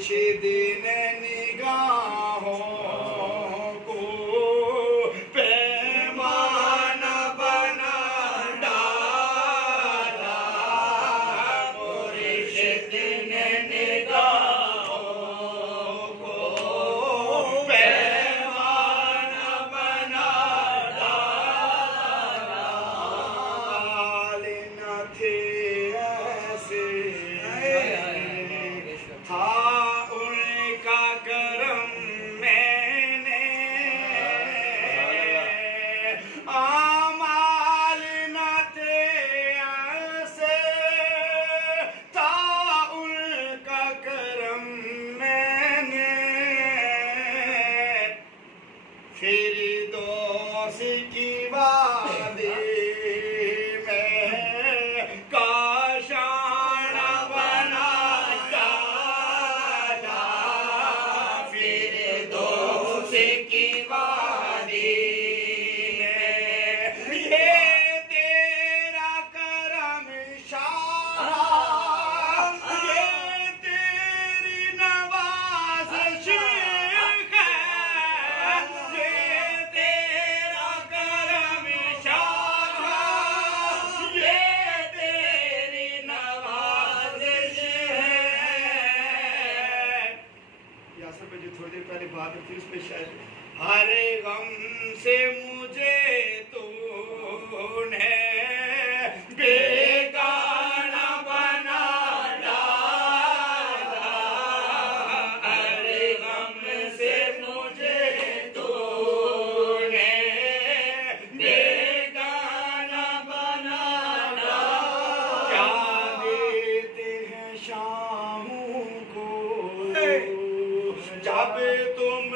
मुर्शिदिन निगाहों को पैमाना बना डाला, मुर्शिदिन निगाहों को पैमाना बना डाला। लेना थे ऐसे था उनका करम, मैंने आमाल न थे ऐसे था उनका करम, मैंने फिरदौस की वादी में काशाना बना डाला, फिरदौस की वादी में ये तेरा करम शाह, ये तेरी नवाज़िश है, ये तेरा करम शाह, ये तेरी नवाज़िश है। यासर पे जो थोड़ी देर पहले बात थी उसमें शायद हर गम से मुझे तूने बेगाना बना डाला, हर गम से मुझे तूने बेगाना बना डाला। क्या देते हैं शामों को जब तुम